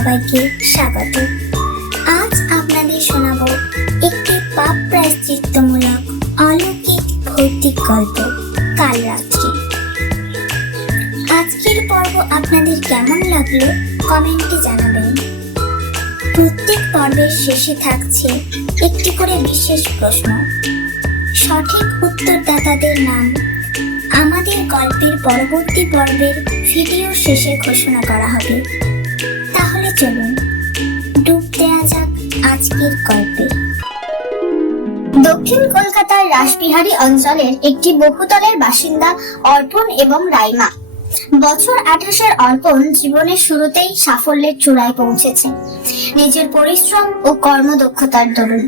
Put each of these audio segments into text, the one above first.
সবাইকে স্বাগত। আজ আপনাদের শোনাবো একটি পাপ প্রায়শ্চিত্তমূলক অলৌকিক ভৌতিক গল্প, কাল রাত্রি। আজকের পর্ব আপনাদের কেমন লাগলো কমেন্টে জানাবেন। প্রত্যেক পর্বের শেষে থাকছে একটি করে বিশেষ প্রশ্ন। সঠিক উত্তরদাতাদের নাম আমাদের গল্পের পরবর্তী পর্বের ভিডিও শেষে ঘোষণা করা হবে। তাহলে চলুন ডুব দেওয়া যাক আজকের গল্পে। দক্ষিণ কলকাতার রাসবিহারী অঞ্চলের একটি বহুতলের বাসিন্দা অর্পণ এবং রাইমা। বছর 28-এর অর্পণ জীবনের শুরুতেই সাফল্যের চূড়ায় পৌঁছেছে নিজের পরিশ্রম ও কর্মদক্ষতার দরুন।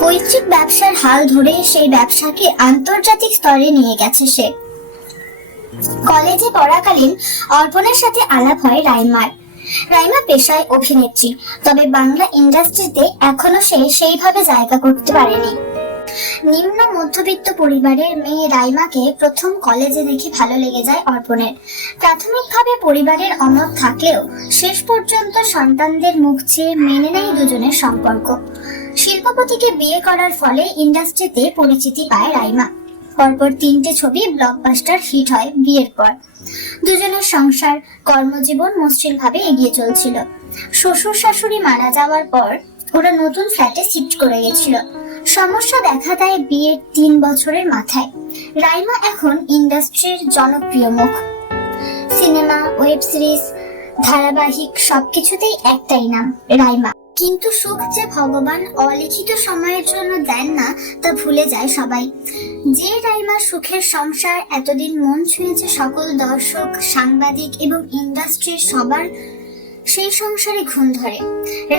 পৈতৃক ব্যবসার হাল ধরে সেই ব্যবসাকে আন্তর্জাতিক স্তরে নিয়ে গেছে সে। কলেজে পড়াকালীন অর্পণের সাথে আলাপ হয় রাইমার। রাইমা পেশায় অভিনেত্রী, তবে বাংলা ইন্ডাস্ট্রিতে এখনো সে সেইভাবে জায়গা করতে পারেনি। নিম্ন মধ্যবিত্ত পরিবারের মেয়ে রাইমাকে প্রথম কলেজে দেখে ভালো লেগে যায় অর্পণের। প্রাথমিকভাবে পরিবারের অমত থাকলেও শেষ পর্যন্ত সন্তানদের মুখ চেয়ে মেনে নেয় দুজনের সম্পর্ক। শিল্পপতিকে বিয়ে করার ফলে ইন্ডাস্ট্রিতে পরিচিতি পায় রাইমা। পরপর 3টে ছবি ব্লকবাস্টার হিট হয় বিয়ের পর। দুজনের সংসার কর্মজীবন মসৃণভাবে এগিয়ে চলছিল। শ্বশুর শাশুড়ি মারা যাওয়ার পর ওরা নতুন ফ্ল্যাটে শিফট করে গেছিল। সমস্যা দেখা দেয় বিয়ের 3 বছরের মাথায়। রাইমা এখন ইন্ডাস্ট্রির জনপ্রিয় মুখ। সিনেমা, ওয়েব সিরিজ, ধারাবাহিক সবকিছুতেই একটাই নাম, রাইমা। কিন্তু সুখ যে ভগবান অলিখিত সময়ের জন্য দেন না তা ভুলে যায় সবাই। যে রাইমার সুখের সংসার এতদিন মন ছুঁয়েছে সকল দর্শক, সাংবাদিক এবং ইন্ডাস্ট্রির সবার, সেই সংসারে ঘুণ ধরে।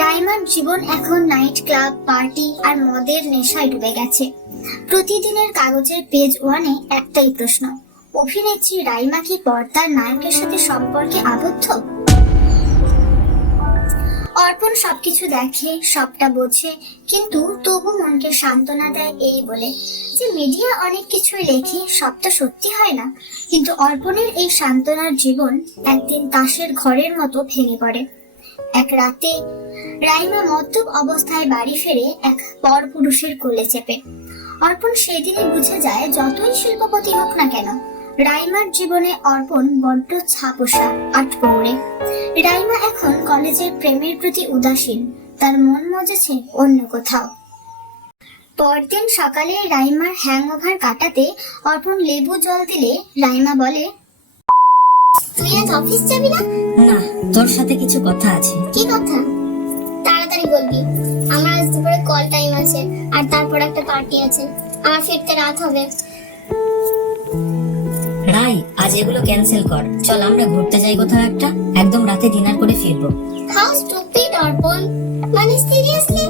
রাইমার জীবন এখন নাইট ক্লাব, পার্টি আর মদের নেশায় ডুবে গেছে। প্রতিদিনের কাগজের পেজ 1-এ একটাই প্রশ্ন, অভিনেত্রী রাইমা কি পর্দার নায়কের সাথে সম্পর্কে আবদ্ধ? অর্পণ সবকিছু দেখে, সবটা বোঝে, কিন্তু তবু মনকে সান্ত্বনা দেয় এই বলে যে মিডিয়া অনেক কিছুই লেখে, সবটা সত্যি হয় না। কিন্তু অর্পণের এই সান্ত্বনার জীবন একদিন তাসের ঘরের মতো ভেঙে পড়ে। এক রাতে রাইমা মদ্যপ অবস্থায় বাড়ি ফেরে এক পরপুরুষের কোলে চেপে। অর্পণ সেদিনে বুঝে যায় যতই শিল্পপতি হোক না কেন, রাইমার জীবনে অর্পণ বড্ড ছাপোষা, আটপৌড়ে। রাইমা এখন কলেজের প্রেমের প্রতি উদাসীন, তার মন মজেছে অন্য কোথাও। পরদিন সকালে রাইমার হ্যাংওভার কাটাতে অর্পণ লেবু জল দিলে রাইমা বলে, তুই আজ অফিস যাবি না? না, তোর সাথে কিছু কথা আছে। কি কথা? তাড়াতাড়ি বলবি, আমার আজ দুপুরে কল টাইম আছে আর তারপর একটা পার্টি আছে, আমার ফিরতে রাত হবে। রাই, আজ এগুলো ক্যান্সেল কর, চল আমরা ঘুরতে যাই কোথাও একটা, একদম রাতে ডিনার করে ফিরবো। হাউ স্টুপিড অর্পণ, মানে সিরিয়াসলি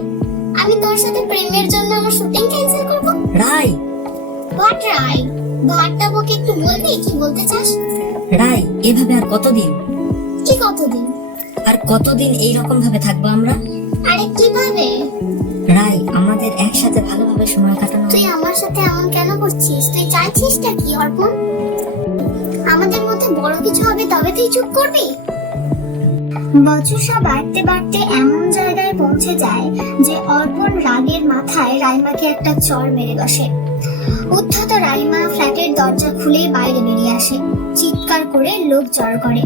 আমি তোর সাথে প্রেমের জন্য আমার শুটিং ক্যান্সেল করব? রাই, হোয়াট রাই? ভাটটা বকে একটু বলবি কি বলতে চাস? রাই, এভাবে আর কতদিন? কি কতদিন? আর কতদিন এই রকম ভাবে থাকবো আমরা? আরে কিভাবে? রাই, আমাদের একসাথে ভালোভাবে সময় কাটানো। তুই আমার সাথে এমন কেন করছিস? তুই চাইছিসটা কি অর্পণ? আমাদের মধ্যে বড় কিছু হবে তবে তুই চুপ করবি? বচসা বাড়তে বাড়তে এমন জায়গায় পৌঁছে যায় যে অর্পণ রাগের মাথায় রাইমাকে একটা চড় মেরে বসে। উদ্ধত রাইমা ফ্ল্যাটের দরজা খুলে বাইরে বেরিয়ে আসে, চিৎকার করে লোক জড়ো করে।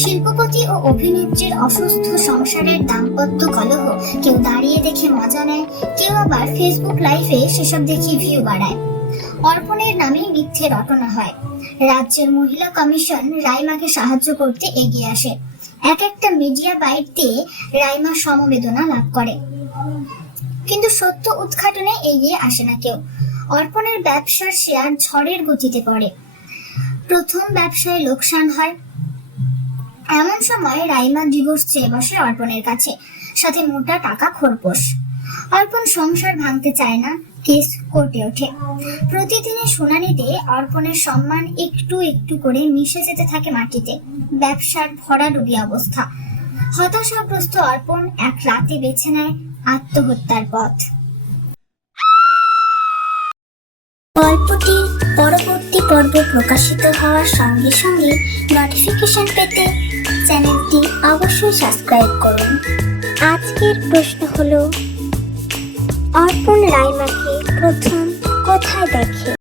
শিল্পপতি ও অভিনেত্রীর অসুস্থ সংসারের দাম্পত্য কলহ কেউ দাঁড়িয়ে দেখে মজা নেয়, কেউ আবার ফেসবুক লাইভে সেসব দেখে ভিউ বাড়ায়। অর্পণের নামে মিথ্যে রটনা হয়। রাজ্যের মহিলা কমিশন রাইমাকে সাহায্য করতে এগিয়ে আসে। এক একটা মিডিয়া বাইট দিয়ে রাইমা সমবেদনা লাভ করে, কিন্তু সত্য উদ্ঘাটনে এগিয়ে আসে না কেউ। অর্পণের ব্যবসার শেয়ার ঝড়ের গতিতে পড়ে। প্রথম ব্যবসায় লোকসান হয়। এমন সময় রাইমা ডিভোর্স চেয়ে বসে অর্পণের কাছে, সাথে মোটা টাকা খোরপোশ। অর্পণ সংসার ভাঙতে চায় না, কেস কোর্টে ওঠে। প্রতিদিনের শুনানিতে অর্পণের সম্মান একটু একটু করে মিশে যেতে থাকে মাটিতে। ব্যবসার ভরাডুবি অবস্থা। হতাশাগ্রস্ত অর্পণ এক রাতে বেছে নেয় আত্মহত্যার পথ। গল্পটির পরবর্তী পর্ব প্রকাশিত হওয়ার সঙ্গে সঙ্গে নোটিফিকেশন পেতে চ্যানেলটি অবশ্যই সাবস্ক্রাইব করুন। আজকের প্রশ্ন হলো, অর্পণ রাইমাকে প্রথম কোথায় দেখে?